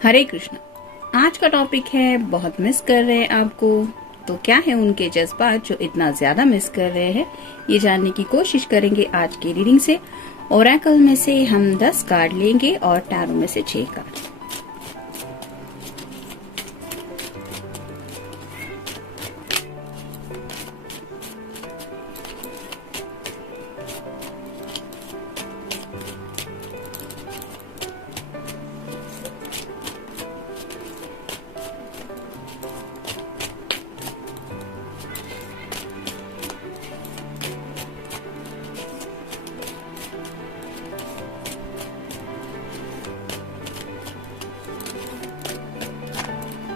हरे कृष्णा। आज का टॉपिक है बहुत मिस कर रहे हैं आपको। तो क्या है उनके जज्बात जो इतना ज्यादा मिस कर रहे हैं, ये जानने की कोशिश करेंगे आज की रीडिंग से। ओरेकल में से हम 10 कार्ड लेंगे और टैरो में से 6 कार्ड।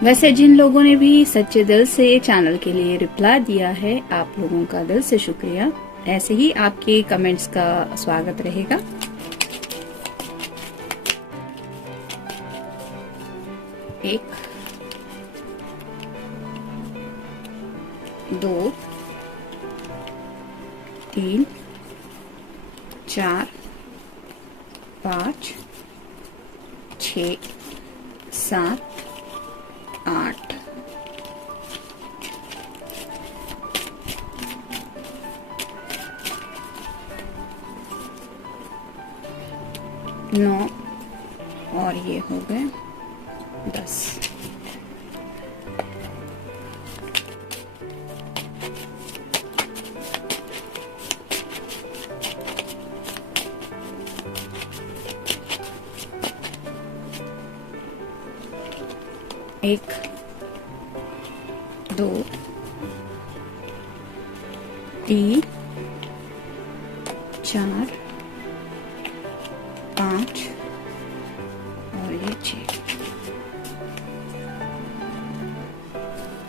वैसे जिन लोगों ने भी सच्चे दिल से चैनल के लिए रिप्लाई दिया है, आप लोगों का दिल से शुक्रिया। ऐसे ही आपके कमेंट्स का स्वागत रहेगा। एक, दो, 3, 4, 5, 6, 7, 8, 9 और ये हो गए 10। एक, 2, 3, 4, 5 और ये 6।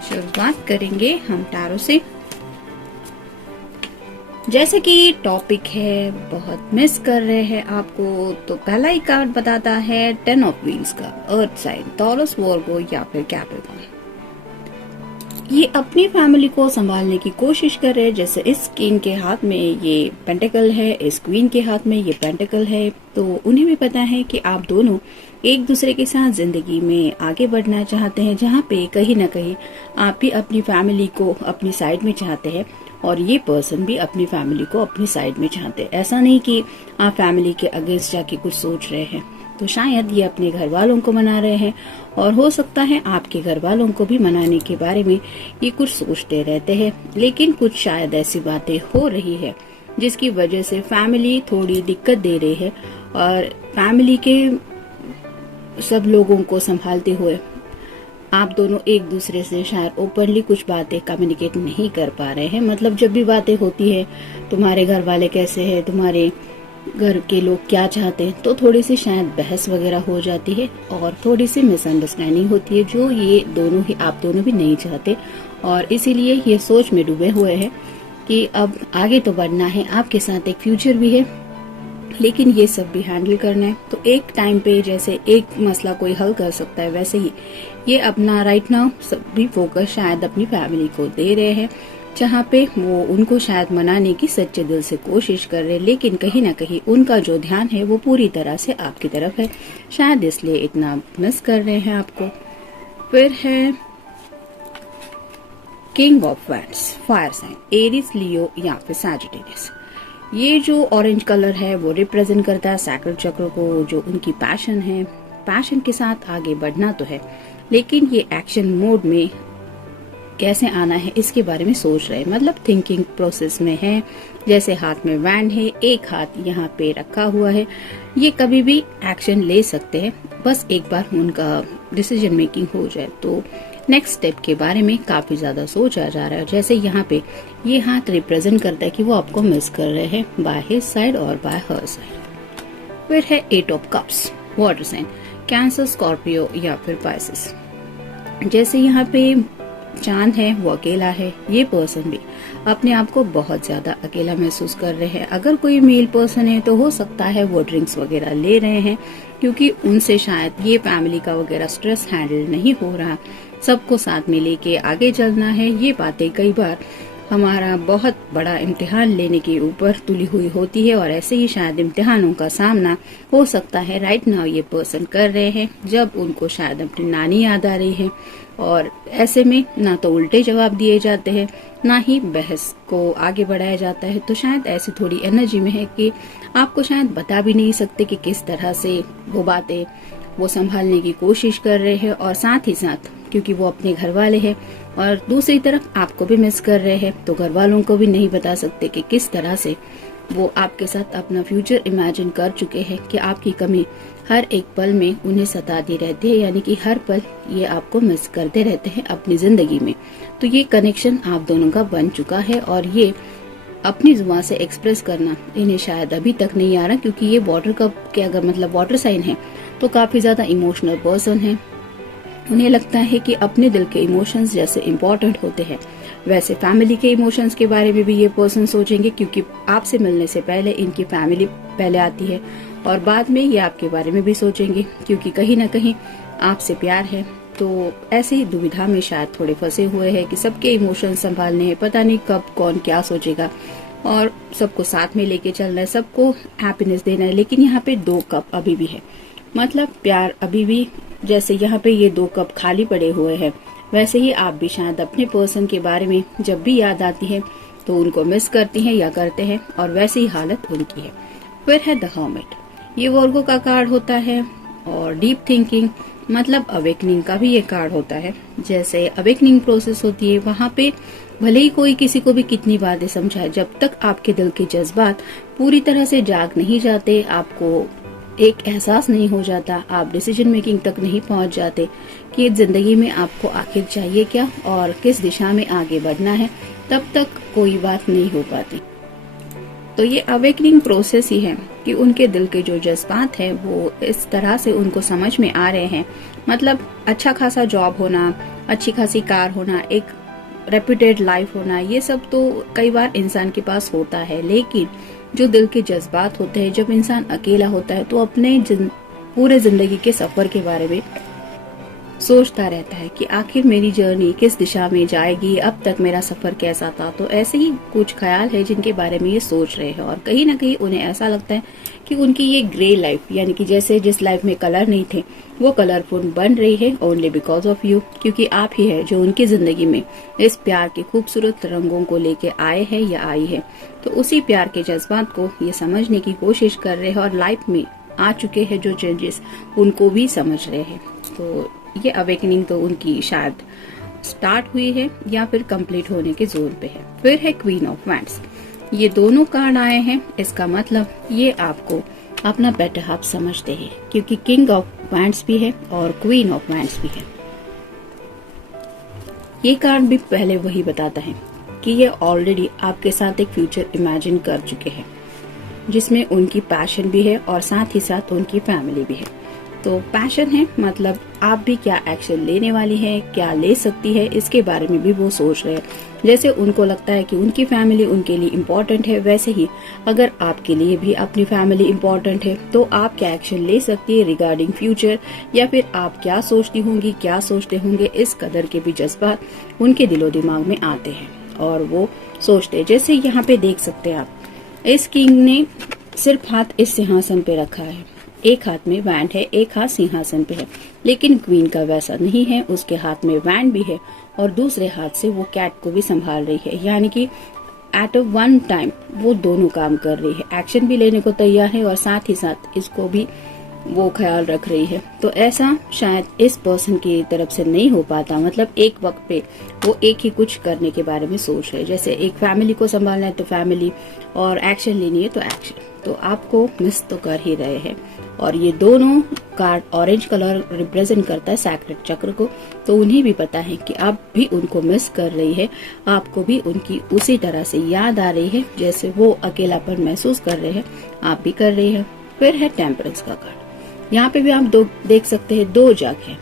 शुरुआत करेंगे हम टैरो से। जैसे कि टॉपिक है बहुत मिस कर रहे हैं आपको, तो पहला ही कार्ड बताता है 10 ऑफ व्हील्स का, अर्थ साइन, टॉरस, वर्गो या फिर कैप्रिकॉर्न। ये अपनी फैमिली को संभालने की कोशिश कर रहे हैं। जैसे इस किंग के हाथ में ये पेंटिकल है, इस क्वीन के हाथ में ये पेंटिकल है, तो उन्हें भी पता है कि आप दोनों एक दूसरे के साथ जिंदगी में आगे बढ़ना चाहते हैं, जहाँ पे कहीं न कहीं आप भी अपनी फैमिली को अपनी साइड में चाहते हैं और ये पर्सन भी अपनी फैमिली को अपनी साइड में चाहते हैं। ऐसा नहीं कि आप फैमिली के अगेंस्ट जाके कुछ सोच रहे हैं। तो शायद ये अपने घर वालों को मना रहे हैं और हो सकता है आपके घर वालों को भी मनाने के बारे में ये कुछ सोचते रहते हैं। लेकिन कुछ शायद ऐसी बातें हो रही है जिसकी वजह से फैमिली थोड़ी दिक्कत दे रही है और फैमिली के सब लोगों को संभालते हुए आप दोनों एक दूसरे से शायद ओपनली कुछ बातें कम्युनिकेट नहीं कर पा रहे हैं। मतलब जब भी बातें होती है, तुम्हारे घर वाले कैसे हैं, तुम्हारे घर के लोग क्या चाहते हैं, तो थोड़ी सी शायद बहस वगैरह हो जाती है और थोड़ी सी मिसअंडरस्टैंडिंग होती है, जो ये दोनों ही आप दोनों भी नहीं चाहते। और इसीलिए ये सोच में डूबे हुए हैं कि अब आगे तो बढ़ना है, आपके साथ एक फ्यूचर भी है, लेकिन ये सब भी हैंडल करना है। तो एक टाइम पे जैसे एक मसला कोई हल कर सकता है, वैसे ही ये अपना राइट नाउ सभी फोकस शायद अपनी फैमिली को दे रहे हैं, जहाँ पे वो उनको शायद मनाने की सच्चे दिल से कोशिश कर रहे हैं, लेकिन कहीं ना कहीं उनका जो ध्यान है वो पूरी तरह से आपकी तरफ है। शायद इसलिए इतना मिस कर रहे हैं आपको। फिर है king of wands, fire sign, Aries, Leo या फिर सैजिटेरियस। ये जो ऑरेंज कलर है वो रिप्रेजेंट करता है सैक्रल चक्र को, जो उनकी पैशन है। पैशन के साथ आगे बढ़ना तो है, लेकिन ये एक्शन मोड में कैसे आना है इसके बारे में सोच रहे हैं। मतलब थिंकिंग प्रोसेस में है। जैसे हाथ में वैंड है, एक हाथ यहाँ पे रखा हुआ है, ये कभी भी एक्शन ले सकते हैं, बस एक बार उनका डिसीजन मेकिंग हो जाए तो नेक्स्ट स्टेप के बारे में काफी ज्यादा सोचा जा रहा है। जैसे यहाँ पे ये हाथ रिप्रेजेंट करता है कि वो आपको मिस कर रहे हैं बाय हिज साइड और बाय हर साइड। फिर है 8 of cups, water sign, Cancer, Scorpio या फिर पाइसेस। जैसे यहाँ पे चांद है वो अकेला है, ये पर्सन भी अपने आप को बहुत ज्यादा अकेला महसूस कर रहे हैं। अगर कोई मेल पर्सन है तो हो सकता है वो ड्रिंक्स वगैरह ले रहे हैं, क्योंकि उनसे शायद ये फैमिली का वगैरह स्ट्रेस हैंडल नहीं हो रहा। सबको साथ में लेके आगे चलना है, ये बातें कई बार हमारा बहुत बड़ा इम्तिहान लेने के ऊपर तुली हुई होती है और ऐसे ही शायद इम्तिहानों का सामना हो सकता है राइट नाउ ये पर्सन कर रहे हैं, जब उनको शायद अपनी नानी याद आ रही है और ऐसे में ना तो उल्टे जवाब दिए जाते हैं ना ही बहस को आगे बढ़ाया जाता है। तो शायद ऐसी थोड़ी एनर्जी में है कि आपको शायद बता भी नहीं सकते कि किस तरह से वो बातें वो संभालने की कोशिश कर रहे हैं और साथ ही साथ क्योंकि वो अपने घर वाले हैं और दूसरी तरफ आपको भी मिस कर रहे हैं, तो घर वालों को भी नहीं बता सकते कि किस तरह से वो आपके साथ अपना फ्यूचर इमेजिन कर चुके हैं कि आपकी कमी हर एक पल में उन्हें सताती रहती है, यानी कि हर पल ये आपको मिस करते रहते हैं अपनी जिंदगी में। तो ये कनेक्शन आप दोनों का बन चुका है और ये अपनी जुबान से एक्सप्रेस करना इन्हें शायद अभी तक नहीं आ रहा, क्योंकि ये वाटर कप के अगर मतलब वाटर साइन है तो काफी ज्यादा इमोशनल पर्सन है। उन्हें लगता है कि अपने दिल के इमोशंस जैसे इम्पोर्टेंट होते हैं वैसे फैमिली के इमोशंस के बारे में भी ये पर्सन सोचेंगे, क्योंकि आपसे मिलने से पहले इनकी फैमिली पहले आती है और बाद में ये आपके बारे में भी सोचेंगे, क्योंकि कहीं ना कहीं आपसे प्यार है। तो ऐसे ही दुविधा में शायद थोड़े फंसे हुए हैं कि सबके इमोशंस संभालने हैं, पता नहीं कब कौन क्या सोचेगा और सबको साथ में लेके चलना है, सबको हैप्पीनेस देना है। लेकिन यहाँ पे 2 कप अभी भी है, मतलब प्यार अभी भी, जैसे यहाँ पे ये 2 कप खाली पड़े हुए हैं वैसे ही आप भी शायद अपने पर्सन के बारे में जब भी याद आती है तो उनको मिस करती हैं या करते हैं और वैसी ही हालत उनकी है। फिर है द हर्मिट, ये वर्गो का कार्ड होता है और डीप थिंकिंग मतलब अवेकनिंग का भी ये कार्ड होता है। जैसे अवेकनिंग प्रोसेस होती है वहाँ पे भले ही कोई किसी को भी कितनी बातें समझाए, जब तक आपके दिल के जज्बात पूरी तरह से जाग नहीं जाते, आपको एक एहसास नहीं हो जाता, आप डिसीजन मेकिंग तक नहीं पहुंच जाते कि जिंदगी में आपको आखिर चाहिए क्या और किस दिशा में आगे बढ़ना है, तब तक कोई बात नहीं हो पाती। तो ये अवेकनिंग प्रोसेस ही है कि उनके दिल के जो जज्बात हैं वो इस तरह से उनको समझ में आ रहे हैं। मतलब अच्छा खासा जॉब होना, अच्छी खासी कार होना, एक रेप्यूटेड लाइफ होना, ये सब तो कई बार इंसान के पास होता है, लेकिन जो दिल के जज्बात होते हैं, जब इंसान अकेला होता है तो अपने पूरे जिंदगी के सफर के बारे में सोचता रहता है कि आखिर मेरी जर्नी किस दिशा में जाएगी, अब तक मेरा सफर कैसा था। तो ऐसे ही कुछ ख्याल है जिनके बारे में ये सोच रहे हैं और कहीं ना कहीं उन्हें ऐसा लगता है कि उनकी ये ग्रे लाइफ, यानी कि जैसे जिस लाइफ में कलर नहीं थे वो कलरफुल बन रही है ओनली बिकॉज ऑफ यू, क्योंकि आप ही है जो उनकी जिंदगी में इस प्यार के खूबसूरत रंगों को लेके आए हैं या आई है। तो उसी प्यार के जज्बात को ये समझने की कोशिश कर रहे हैं और लाइफ में आ चुके हैं जो चेंजेस उनको भी समझ रहे हैं। तो ये अवेकनिंग तो उनकी शायद स्टार्ट हुई है या फिर कंप्लीट होने के जोर पे है। फिर है क्वीन ऑफ वैंड्स, ये दोनों कार्ड आए हैं, इसका मतलब ये आपको अपना बेटर हाफ समझते हैं, क्योंकि किंग ऑफ वैंड्स भी है और क्वीन ऑफ वैंड्स भी है। ये कार्ड भी पहले वही बताता है कि ये ऑलरेडी आपके साथ एक फ्यूचर इमेजिन कर चुके हैं, जिसमें उनकी पैशन भी है और साथ ही साथ उनकी फैमिली भी है। तो पैशन है मतलब आप भी क्या एक्शन लेने वाली है, क्या ले सकती है, इसके बारे में भी वो सोच रहे हैं। जैसे उनको लगता है कि उनकी फैमिली उनके लिए इम्पोर्टेंट है, वैसे ही अगर आपके लिए भी अपनी फैमिली इम्पोर्टेंट है तो आप क्या एक्शन ले सकती है रिगार्डिंग फ्यूचर, या फिर आप क्या सोचती होंगी, क्या सोचते होंगे, इस कदर के भी जज्बात उनके दिलो दिमाग में आते हैं और वो सोचते हैं। जैसे यहाँ पे देख सकते हैं आप, इस किंग ने सिर्फ हाथ इस सिंहासन पे रखा है, एक हाथ में वैंड है, एक हाथ सिंहासन पे है, लेकिन क्वीन का वैसा नहीं है, उसके हाथ में वैंड भी है और दूसरे हाथ से वो कैट को भी संभाल रही है, यानी कि एट अ वन टाइम वो दोनों काम कर रही है, एक्शन भी लेने को तैयार है और साथ ही साथ इसको भी वो ख्याल रख रही है। तो ऐसा शायद इस पर्सन की तरफ से नहीं हो पाता, मतलब एक वक्त पे वो एक ही कुछ करने के बारे में सोच रहे हैं। जैसे एक फैमिली को संभालना है तो फैमिली, और एक्शन लेनी है तो एक्शन, तो आपको मिस तो कर ही रहे हैं। और ये दोनों कार्ड ऑरेंज कलर रिप्रेजेंट करता है सैक्रेड चक्र को, तो उन्हें भी पता है कि आप भी उनको मिस कर रही है, आपको भी उनकी उसी तरह से याद आ रही है जैसे वो अकेलापन महसूस कर रहे हैं, आप भी कर रही है। फिर है टेम्परेंस का कार्ड, यहाँ पे भी आप देख सकते हैं 2 जग है,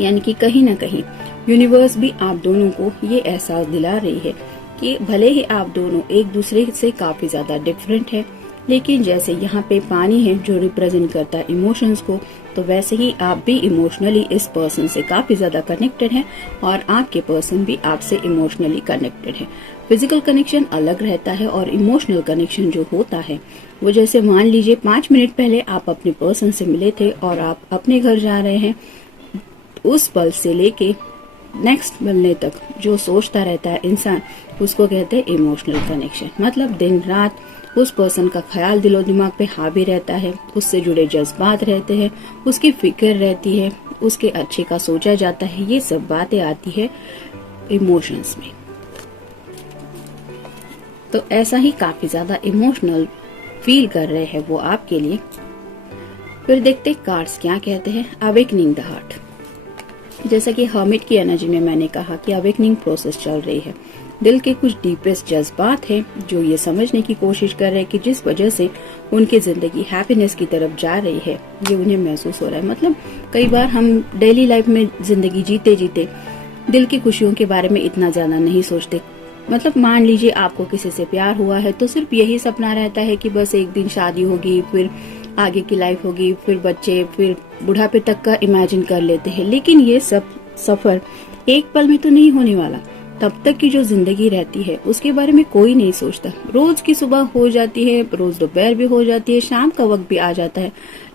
यानी कि कहीं ना कहीं यूनिवर्स भी आप दोनों को ये एहसास दिला रही है कि भले ही आप दोनों एक दूसरे से काफी ज्यादा डिफरेंट है, लेकिन जैसे यहाँ पे पानी है जो रिप्रेजेंट करता है इमोशंस को, तो वैसे ही आप भी इमोशनली इस पर्सन से काफी ज्यादा कनेक्टेड हैं और आपके पर्सन भी आपसे इमोशनली कनेक्टेड है। फिजिकल कनेक्शन अलग रहता है और इमोशनल कनेक्शन जो होता है वो जैसे मान लीजिए 5 मिनट पहले आप अपने पर्सन से मिले थे और आप अपने घर जा रहे हैं, उस पल से लेके नेक्स्ट मिलने तक जो सोचता रहता है इंसान, उसको कहते हैं इमोशनल कनेक्शन। मतलब दिन रात उस पर्सन का ख्याल दिलो दिमाग पे हावी रहता है, उससे जुड़े जज्बात रहते हैं, उसकी फिक्र रहती है, उसके अच्छे का सोचा जाता है, ये सब बातें आती है इमोशंस में। तो ऐसा ही काफी ज्यादा इमोशनल फील कर रहे हैं वो आपके लिए। फिर देखते कार्ड्स क्या कहते हैं। अवेकनिंग द हार्ट, जैसा कि हर्मिट की एनर्जी में मैंने कहा कि अवेकनिंग प्रोसेस चल रही है। दिल के कुछ डीपेस्ट जज्बात हैं जो ये समझने की कोशिश कर रहे हैं कि जिस वजह से उनकी जिंदगी हैप्पीनेस की तरफ जा रही है, ये उन्हें महसूस हो रहा है। मतलब कई बार हम डेली लाइफ में जिंदगी जीते जीते दिल की खुशियों के बारे में इतना ज्यादा नहीं सोचते। मतलब मान लीजिए आपको किसी से प्यार हुआ है तो सिर्फ यही सपना रहता है कि बस एक दिन शादी होगी, फिर आगे की लाइफ होगी, फिर बच्चे, फिर बुढ़ापे तक का इमेजिन कर लेते हैं। लेकिन ये सब सफर एक पल में तो नहीं होने वाला। तब तक की जो जिंदगी रहती है उसके बारे में कोई नहीं सोचता। रोज की सुबह हो जाती है, रोज दोपहर भी हो जाती है, शाम का वक्त भी आ जाता है,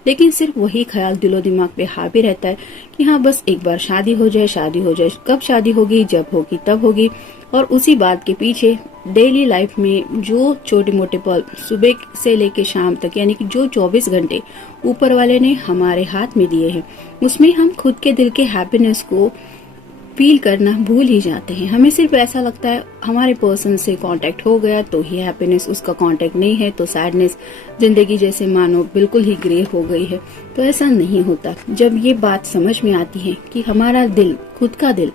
लेकिन सिर्फ वही ख्याल दिलो दिमाग पे हावी रहता है कि हाँ बस एक बार शादी हो जाए, शादी हो जाए। कब शादी होगी, जब होगी तब होगी। और उसी बात के पीछे डेली लाइफ में जो छोटे मोटे पल सुबह से लेके शाम तक, यानी कि जो 24 घंटे ऊपर वाले ने हमारे हाथ में दिए हैं, उसमें हम खुद के दिल के हैप्पीनेस को फील करना भूल ही जाते हैं। हमें सिर्फ ऐसा लगता है हमारे पर्सन से कांटेक्ट हो गया तो ही हैप्पीनेस, उसका कांटेक्ट नहीं है तो सैडनेस, जिंदगी जैसे मानो बिल्कुल ही ग्रे हो गई है। तो ऐसा नहीं होता। जब ये बात समझ में आती है कि हमारा दिल, खुद का दिल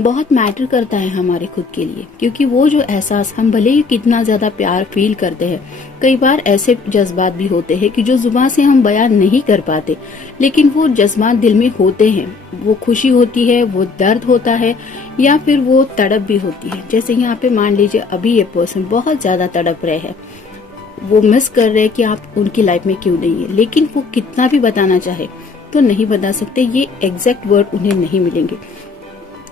बहुत मैटर करता है हमारे खुद के लिए, क्योंकि वो जो एहसास, हम भले ही कितना ज्यादा प्यार फील करते हैं, कई बार ऐसे जज्बात भी होते हैं कि जो जुबान से हम बयान नहीं कर पाते, लेकिन वो जज्बात दिल में होते हैं। वो खुशी होती है, वो दर्द होता है, या फिर वो तड़प भी होती है। जैसे यहाँ पे मान लीजिए अभी ये पर्सन बहुत ज्यादा तड़प रहे हैं, वो मिस कर रहे हैं कि आप उनकी लाइफ में क्यों नहीं है, लेकिन वो कितना भी बताना चाहे तो नहीं बता सकते। ये एग्जैक्ट वर्ड उन्हें नहीं मिलेंगे।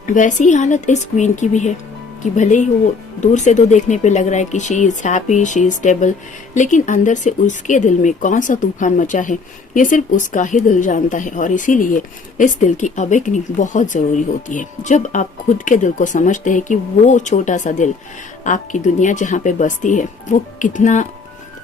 वैसी ही हालत इस क्वीन की भी है कि भले ही वो दूर से तो देखने पे लग रहा है कि she is happy, she is stable, लेकिन अंदर से उसके दिल में कौन सा तूफान मचा है ये सिर्फ उसका ही दिल जानता है। और इसीलिए इस दिल की अवेकनिंग बहुत जरूरी होती है। जब आप खुद के दिल को समझते हैं कि वो छोटा सा दिल, आपकी दुनिया जहाँ पे बसती है, वो कितना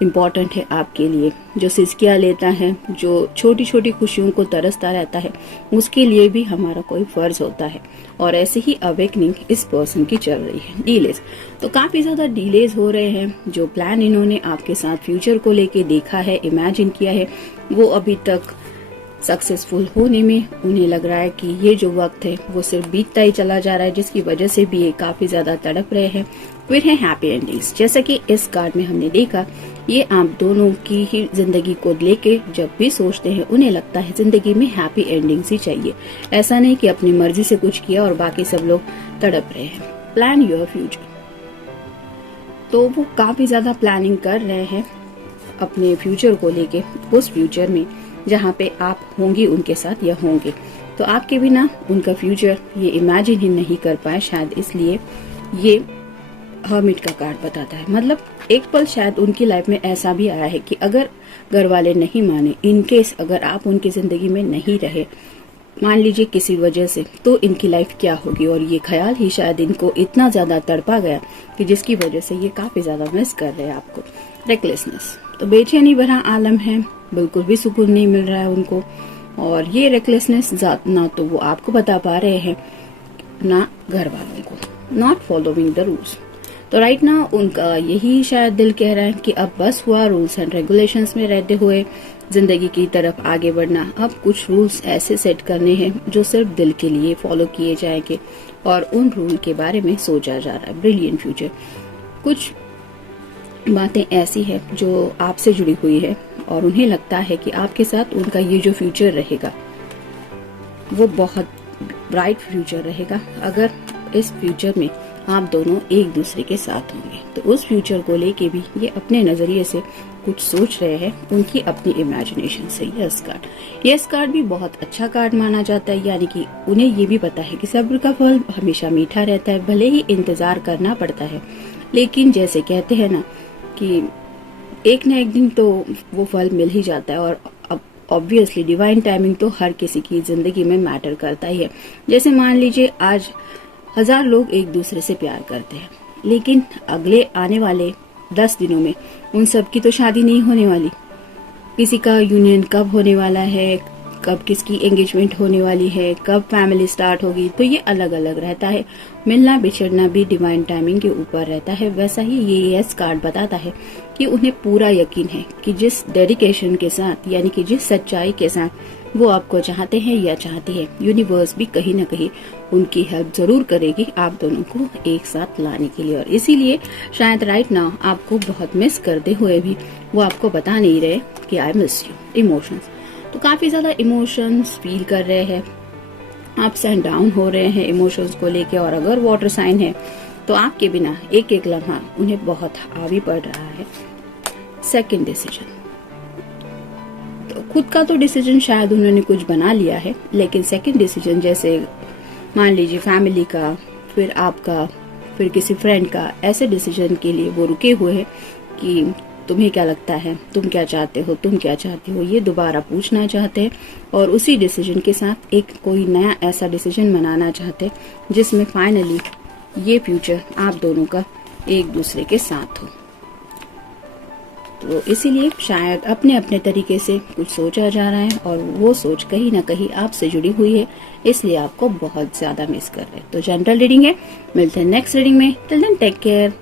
इम्पोर्टेंट है आपके लिए, जो सिसकियाँ लेता है, जो छोटी छोटी खुशियों को तरसता रहता है, उसके लिए भी हमारा कोई फर्ज होता है। और ऐसे ही अवेकनिंग इस पर्सन की चल रही है। डीलेज, तो काफी ज्यादा डीलेज हो रहे हैं। जो प्लान इन्होंने आपके साथ फ्यूचर को लेके देखा है, इमेजिन किया है, वो अभी तक सक्सेसफुल होने में उन्हें लग रहा है कि ये जो वक्त है वो सिर्फ बीतता ही चला जा रहा है, जिसकी वजह से भी ये काफी ज्यादा तड़प रहे हैं। फिर है हैप्पी एंडिंग्स, जैसा कि इस कार्ड में हमने देखा, ये आप दोनों की ही जिंदगी को लेके जब भी सोचते हैं उन्हें लगता है जिंदगी में हैप्पी एंडिंग्स ही चाहिए। ऐसा नहीं कि अपनी मर्जी से कुछ किया और बाकी सब लोग तड़प रहे हैं। प्लान योर फ्यूचर, तो वो काफी ज्यादा प्लानिंग कर रहे हैं अपने फ्यूचर को लेके, उस फ्यूचर में जहाँ पे आप होंगी उनके साथ या होंगे। तो आपके बिना उनका फ्यूचर ये इमेजिन ही नहीं कर पाए, शायद इसलिए ये हर्मिट का कार्ड बताता है। मतलब एक पल शायद उनकी लाइफ में ऐसा भी आया है कि अगर घर वाले नहीं माने, इनकेस अगर आप उनकी जिंदगी में नहीं रहे, मान लीजिए किसी वजह से, तो इनकी लाइफ क्या होगी। और ये ख्याल ही शायद इनको इतना ज्यादा तड़पा गया कि जिसकी वजह से ये काफी ज्यादा मिस कर रहे हैं आपको। रेकलेसनेस, तो बेचैनी भरा आलम है, बिल्कुल भी सुकून नहीं मिल रहा है उनको। और ये रेकलेसनेस ना तो वो आपको बता पा रहे हैं ना घर वालों को। नॉट फॉलोइंग द रूल्स, तो राइट ना उनका यही शायद दिल कह रहा है कि अब बस हुआ रूल्स एंड रेगुलेशंस में रहते हुए जिंदगी की तरफ आगे बढ़ना। अब कुछ रूल्स ऐसे सेट करने हैं जो सिर्फ दिल के लिए फॉलो किए जाएंगे और उन रूल के बारे में सोचा जा रहा है। ब्रिलियंट फ्यूचर, कुछ बातें ऐसी है जो आपसे जुड़ी हुई है और उन्हें लगता है कि आपके साथ उनका ये जो फ्यूचर रहेगा वो बहुत ब्राइट फ्यूचर रहेगा अगर इस फ्यूचर में आप दोनों एक दूसरे के साथ होंगे। तो उस फ्यूचर को लेके भी ये अपने नजरिए से कुछ सोच रहे हैं उनकी अपनी इमेजिनेशन से। यस कार्ड भी बहुत अच्छा कार्ड माना जाता है, यानी कि उन्हें ये भी पता है कि सब्र का फल हमेशा मीठा रहता है, भले ही इंतजार करना पड़ता है, लेकिन जैसे कहते हैं ना कि एक न एक दिन तो वो फल मिल ही जाता है। और अब ऑब्वियसली डिवाइन टाइमिंग तो हर किसी की जिंदगी में मैटर करता ही है। जैसे मान लीजिए आज 1000 लोग एक दूसरे से प्यार करते हैं, लेकिन अगले आने वाले 10 दिनों में उन सब की तो शादी नहीं होने वाली। किसी का यूनियन कब होने वाला है, कब किसकी एंगेजमेंट होने वाली है, कब फैमिली स्टार्ट होगी, तो ये अलग अलग रहता है। मिलना बिछड़ना भी डिवाइन टाइमिंग के ऊपर रहता है। वैसा ही ये यस कार्ड बताता है कि उन्हें पूरा यकीन है कि जिस डेडिकेशन के साथ, यानी कि जिस सच्चाई के साथ वो आपको चाहते हैं या चाहती है, यूनिवर्स भी कहीं न कहीं उनकी हेल्प जरूर करेगी आप दोनों को एक साथ लाने के लिए। और इसीलिए शायद राइट नाउ आपको बहुत मिस करते हुए भी वो आपको बता नहीं रहे कि आई मिस यू। इमोशंस तो काफी ज्यादा इमोशंस फील कर रहे हैं, अप्स एंड डाउन हो रहे हैं इमोशंस को लेके। और अगर वाटर साइन है तो आपके बिना एक एक लम्हा उन्हें बहुत हावी पड़ रहा है। सेकंड डिसीजन, तो खुद का तो डिसीजन शायद उन्होंने कुछ बना लिया है, लेकिन सेकंड डिसीजन जैसे मान लीजिए फैमिली का, फिर आपका, फिर किसी फ्रेंड का, ऐसे डिसीजन के लिए वो रुके हुए हैं कि तुम्हें क्या लगता है, तुम क्या चाहते हो, तुम क्या चाहती हो, ये दोबारा पूछना चाहते हैं। और उसी डिसीजन के साथ एक कोई नया ऐसा डिसीजन बनाना चाहते हैं जिसमें फाइनली ये फ्यूचर आप दोनों का एक दूसरे के साथ हो। तो इसीलिए शायद अपने अपने तरीके से कुछ सोचा जा रहा है और वो सोच कहीं ना कहीं आपसे जुड़ी हुई है, इसलिए आपको बहुत ज्यादा मिस कर रहे हैं। तो जनरल रीडिंग है, मिलते हैं नेक्स्ट रीडिंग में। Till then take care.